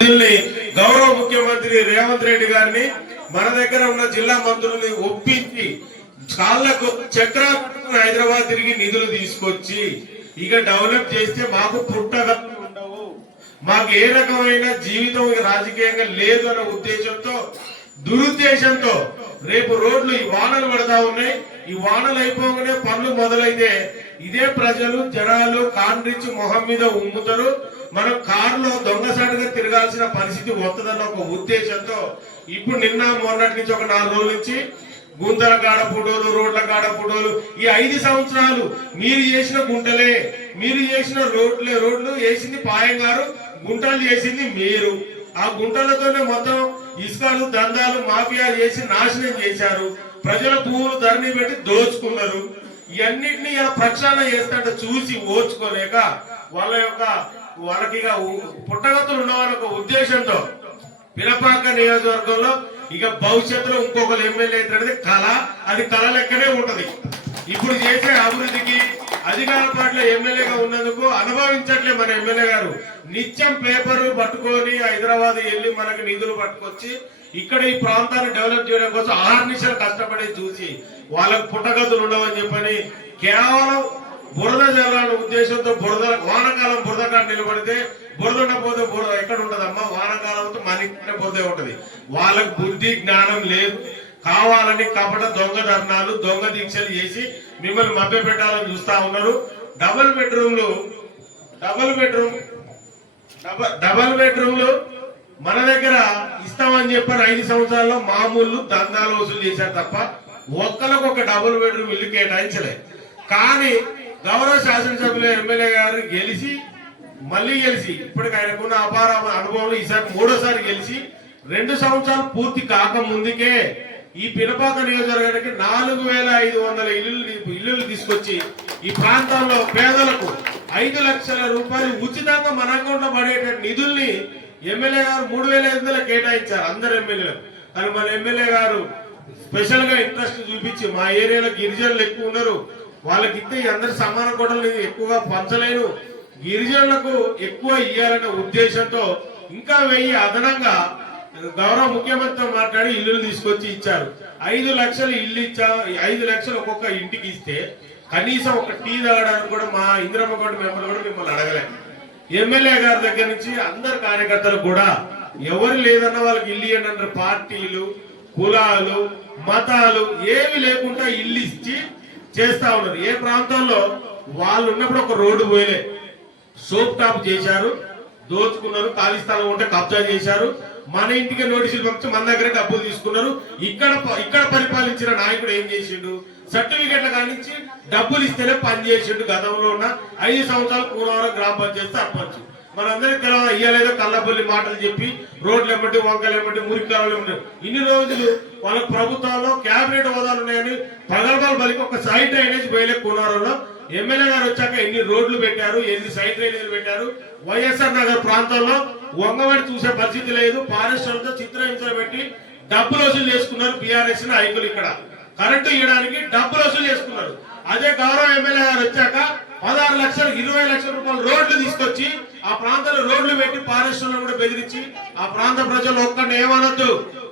గౌరవ ముఖ్యమంత్రి రేవంత్ రెడ్డి గారిని మన దగ్గర ఉన్న జిల్లా మంత్రుల్ని ఒప్పించి కాళ్ళకు చక్ర హైదరాబాద్ తిరిగి నిధులు తీసుకొచ్చి ఇక డెవలప్ చేస్తే మాకు పుట్టగతులు ఉండవు. మాకు ఏ రకమైన జీవితం రాజకీయంగా లేదు అనే ఉద్దేశంతో దురుద్దేశంతో రేపు రోడ్లు ఈ వానలు పడతా ఉన్నాయి. ఈ వానలు అయిపోగానే పనులు మొదలైతే ఇదే ప్రజలు జనాలు కాండ్రించి మొహం మీద ఉమ్ముతారు. మనం కారులో దొంగసాటుగా తిరగాల్సిన పరిస్థితి వస్తుందన్న ఒక ఉద్దేశంతో ఇప్పుడు నిన్న మొన్నటి నుంచి ఒక నాలుగు రోజుల నుంచి గుంతల కాడ ఫోటోలు రోడ్ల కాడ ఫోటోలు ఈ ఐదు సంవత్సరాలు మీరు చేసిన గుంటలే మీరు చేసిన రోడ్లే రోడ్లు వేసింది పాయం గారు గుంటలు చేసింది మీరు. ఆ గుంటలతోనే మొత్తం ఇసుకలు దందాలు మాఫియా చేసి నాశనం చేశారు. ప్రజల భూములు ధరణి పెట్టి దోచుకున్నారు. ఇవన్నిటిని ఇలా ప్రక్షాళన చేస్తుంటే చూసి ఓర్చుకోలేక వాళ్ళ యొక్క వాళ్ళకి ఇక పుట్టగతులు ఉన్నవారి ఒక ఉద్దేశంతో పినపాక నియోజకవర్గంలో ఇక భవిష్యత్తులో ఇంకొకరు ఎమ్మెల్యే అయితే కళ. అది కళ లెక్కనే ఉంటది. ఇప్పుడు చేసే అభివృద్ధికి అధికార పార్టీలో ఎమ్మెల్యేగా ఉన్నందుకు అనుభవించట్లే మన ఎమ్మెల్యే గారు. నిత్యం పేపర్ పట్టుకొని హైదరాబాద్ వెళ్ళి మనకు నిధులు పట్టుకొచ్చి ఇక్కడ ఈ ప్రాంతాన్ని డెవలప్ చేయడం కోసం ఆర్నిషలు కష్టపడి చూసి వాళ్ళకు పుట్టగతులు ఉండవని చెప్పని కేవలం బురద జల్లాల ఉద్దేశంతో బురద వానకాలం బురద కాడ నిలబడితే బురద ఉండకపోతే బురద ఎక్కడ ఉంటదమ్మా? వానకాలంతో మన ఇంటినే బురదే ఉంటది. వాళ్ళకు బుద్ధి జ్ఞానం లేదు. కావాలని కపట దొంగ ధర్నాలు దొంగ దీక్షలు చేసి మిమ్మల్ని మభ్య పెట్టాలని చూస్తా ఉన్నారు. డబుల్ బెడ్రూమ్లు డబుల్ బెడ్రూమ్ డబల్ డబల్ బెడ్రూమ్లు మన దగ్గర ఇస్తామని చెప్పారు ఐదు సంవత్సరాల్లో మామూలు దందాలు వసూలు చేశారు తప్ప ఒక్కరికి ఒక డబుల్ బెడ్రూమ్ ఇల్లు కేటాయించలే. కానీ గౌరవ శాసనసభ్యులు ఎమ్మెల్యే గారు గెలిచి మళ్ళీ గెలిచి ఇప్పటికి ఆయనకున్న అపార అనుభవంలో ఈసారి మూడోసారి గెలిచి రెండు సంవత్సరాలు పూర్తి కాక ముందుకే ఈ పినపాక నియోజకవర్గానికి నాలుగు వేల ఐదు వందల ఇల్లు ఇల్లులు తీసుకొచ్చి ఈ ప్రాంతంలో పేదలకు ఐదు లక్షల రూపాయలు ఉచితంగా మన అకౌంట్లో నిధుల్ని ఎమ్మెల్యే గారు మూడు వేల ఐదు వందలు కేటాయించారు అందరు ఎమ్మెల్యేలు. కానీ మన ఎమ్మెల్యే గారు స్పెషల్గా ఇంట్రెస్ట్ చూపించి మా ఏరియాలో గిరిజనులు ఎక్కువ ఉన్నారు. వాళ్ళకి ఇస్తే అందరి సమాన గొడవలు ఎక్కువగా పంచలేను. గిరిజనులకు ఎక్కువ ఇవ్వాలనే ఉద్దేశంతో ఇంకా వెయ్యి అదనంగా గౌరవ ముఖ్యమంత్రితో మాట్లాడి ఇల్లులు తీసుకొచ్చి ఇచ్చారు. ఐదు లక్షలు ఇల్లు ఇచ్చా ఐదు లక్షలు ఒక్కొక్క ఇంటికి ఇస్తే కనీసం ఒక టీ తాగడానికి కూడా మా ఇందిరమ్మ గౌడ్ మెంబర్లు కూడా మిమ్మల్ని అడగలేదు ఎమ్మెల్యే గారి దగ్గర నుంచి అందరు కార్యకర్తలు కూడా ఎవరు లేదన్న వాళ్ళకి ఇల్లు ఇవ్వండి అంటారు పార్టీలు కులాలు మతాలు ఏమి లేకుండా ఇల్లు ఇచ్చి చేస్తా ఉన్నారు. ఏ ప్రాంతంలో వాళ్ళు ఉన్నప్పుడు ఒక రోడ్డు పోయలే. సోప్ టాప్ చేశారు దోచుకున్నారు ఖాళీ స్థలం ఉంటే కబ్జా చేశారు. మన ఇంటికి నోటీసులు పంపించి మన దగ్గర డబ్బులు తీసుకున్నారు. ఇక్కడ ఇక్కడ పరిపాలించిన నాయకుడు ఏం చేసిండు? సర్టిఫికెట్ల కానించి డబ్బులు ఇస్తేనే పని చేసిండు గతంలో ఉన్న ఐదు సంవత్సరాలు కూనవరం గ్రామ పంచాయతీ సర్పంచ్. మనందరికి తెలవ అయ్యలేదో కళ్ళబొల్లి మాటలు చెప్పి రోడ్లు ఎమ్మటి వంకలు ఎమ్మటి మురికాలు ఎమ్మటి. ఇన్ని రోజులు వాళ్ళ ప్రభుత్వాల్లో కేబినెట్ హోదాలు ఉన్నాయని పగలబాలు బలికి ఒక సైడ్ డ్రైనేజ్ పోయలే కూనారంలో ఎమ్మెల్యే గారు వచ్చాక ఎన్ని రోడ్లు పెట్టారు ఎన్ని సైడ్ డ్రైనేజీలు పెట్టారు? వైఎస్ఆర్ నగర్ ప్రాంతంలో వంగవాడి చూసే పరిస్థితి లేదు. పారిశ్రమతో చిత్రహింసలు పెట్టి డబ్బులు వసూలు చేసుకున్నారు బీఆర్ఎస్ నాయకులు ఇక్కడ. కరెంటు ఇవ్వడానికి డబ్బులు వసూలు చేసుకున్నారు. అదే గౌరవ ఎమ్మెల్యే గారు వచ్చాక పదహారు లక్షలు ఇరవై లక్షల రూపాయలు రోడ్లు తీసుకొచ్చి ఆ ప్రాంతంలో రోడ్లు పెట్టి పారిశ్రమలు కూడా బెదిరించి ఆ ప్రాంత ప్రజలు ఒక్కడిని ఏమనొద్దు.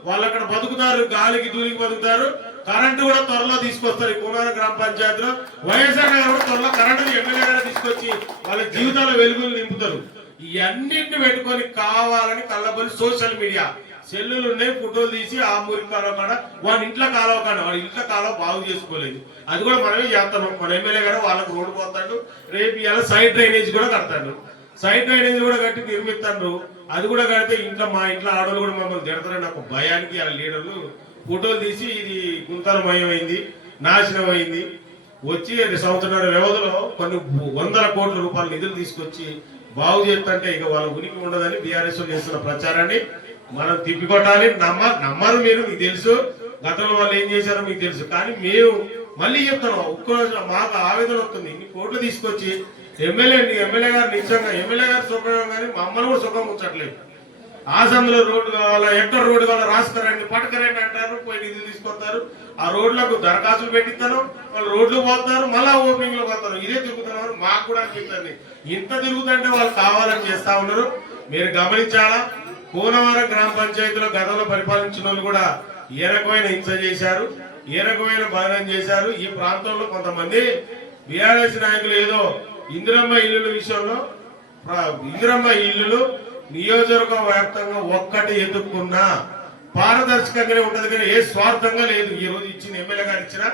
వాళ్ళు అక్కడ బతుకుతారు గాలికి దూరికి బతుకుతారు. కరెంటు కూడా త్వరలో తీసుకొస్తారు ఈ కుమార గ్రామ పంచాయతీలో. వైఎస్ఆర్ నగర్ కూడా త్వరలో కరెంటు ఎమ్మెల్యే గారు తీసుకొచ్చి వాళ్ళ జీవితాల వెలుగులు నింపుతారు. ఇవన్నింటిని పెట్టుకొని కావాలని కళ్ళబొలి సోషల్ మీడియా. సెల్లులు ఉన్నాయి ఫోటోలు తీసి ఆ మురికి కాలువ వాడి ఇంట్లో కాలువ కాడ వాడి ఇంట్లో కాలువ బాగు చేసుకోలేదు. అది కూడా మనమే చేస్తాం మన ఎమ్మెల్యే గారు వాళ్ళకు రోడ్డు పోతాడు రేపు ఇలా సైడ్ డ్రైనేజ్ కూడా కడతాడు. సైడ్ డ్రైనేజ్ కూడా కట్టి నిర్మిస్తాడు. అది కూడా కడితే ఇంట్లో మా ఇంట్లో ఆడవాళ్ళు కూడా మమ్మల్ని తిడతారని ఒక భయానికి అలా లీడర్లు ఫోటోలు తీసి ఇది గుంతలమయమైంది నాశనం అయింది వచ్చి సంవత్సరాల వ్యవధిలో కొన్ని వందల కోట్ల రూపాయల నిధులు తీసుకొచ్చి బాగు చేస్తుంటే ఇక వాళ్ళ ఉనికి ఉండదని బీఆర్ఎస్ చేస్తున్న ప్రచారాన్ని మనం తిప్పికొట్టాలి. నమ్మ నమ్మరు మీరు మీకు తెలుసు. గతంలో వాళ్ళు ఏం చేశారో మీకు తెలుసు. కానీ మేము మళ్ళీ చెప్తున్నాం ఒక్క మాకు ఆవేదన వస్తుంది. ఇన్ని కోట్లు తీసుకొచ్చి ఎమ్మెల్యే ఎమ్మెల్యే గారు నిజంగా ఎమ్మెల్యే గారు సుఖం కానీ మమ్మల్ని కూడా సుఖం ఉంచట్లేదు. ఆసంలో రోడ్డు కావాలా? ఎక్కడ రోడ్డు కావాలా? రాస్తారండి. పట్టకరండి అంటారు. పోయి నిధులు తీసుకొస్తారు. ఆ రోడ్లకు దరఖాస్తులు పెట్టిస్తాను వాళ్ళు రోడ్లు పోతారు. మళ్ళా ఓపెనింగ్లో పోతారు. ఇదే తిరుగుతున్నారు. మాకు కూడా అనిపిస్తుంది. ఇంత తిరుగుతుంటే వాళ్ళు కావాలని చేస్తా ఉన్నారు. మీరు గమనించాలా? కోనవరం గ్రామ పంచాయతీలో గతంలో పరిపాలించిన వాళ్ళు కూడా ఏ రకమైన హింస చేశారు. ఏ రకమైన బాధనం చేశారు. ఈ ప్రాంతంలో కొంతమంది బీఆర్ఎస్ నాయకులు ఏదో ఇందిరమ్మ ఇల్లుల విషయంలో ఇందిరమ్మ ఇల్లులు నియోజకవర్గ వ్యాప్తంగా ఒక్కటి ఎదుర్కొన్నా పారదర్శకంగానే ఉంటది కానీ ఏ స్వార్థంగా లేదు. ఈ రోజు ఇచ్చిన ఎమ్మెల్యే గారు ఇచ్చిన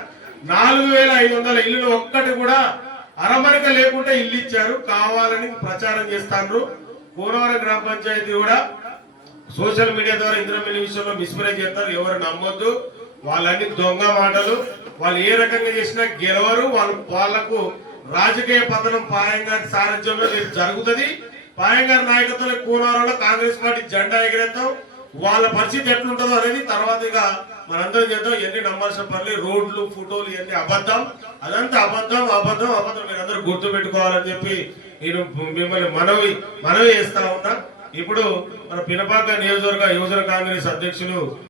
నాలుగు వేల ఐదు వందల ఇల్లులు ఒక్కటి కూడా అరమరిక లేకుండా ఇల్లు ఇచ్చారు. కావాలని ప్రచారం చేస్తాండ్రు. కోనవరం గ్రామ పంచాయతీ కూడా సోషల్ మీడియా ద్వారా ఇంద్రమిల్లి విషయంలో మిస్ప్రైజ్ చేస్తారు. ఎవరు నమ్మొద్దు. వాళ్ళన్ని దొంగ మాటలు. వాళ్ళు ఏ రకంగా చేసినా గెలవరు. వాళ్ళు వాళ్ళకు రాజకీయ పతనం పాయంగా సారథ్యంలో జరుగుతుంది. పాయంగారి నాయకత్వంలో కూనారంలో కాంగ్రెస్ పార్టీ జెండా ఎగరేద్దాం. వాళ్ళ పరిస్థితి ఎట్లుంటుందో అనేది తర్వాత ఇక మనందరం చేద్దాం. ఎన్ని నమ్మాల్సిన పనులు రోడ్లు ఫోటోలు ఇవన్నీ అబద్ధం. అదంతా అబద్ధం అబద్ధం అబద్ధం మీరందరూ అందరూ గుర్తు పెట్టుకోవాలని చెప్పి నేను మిమ్మల్ని మనవి మనవి చేస్తా ఉన్నా. ఇప్పుడు మన పినపాక నియోజకవర్గ యువజన కాంగ్రెస్ అధ్యక్షులు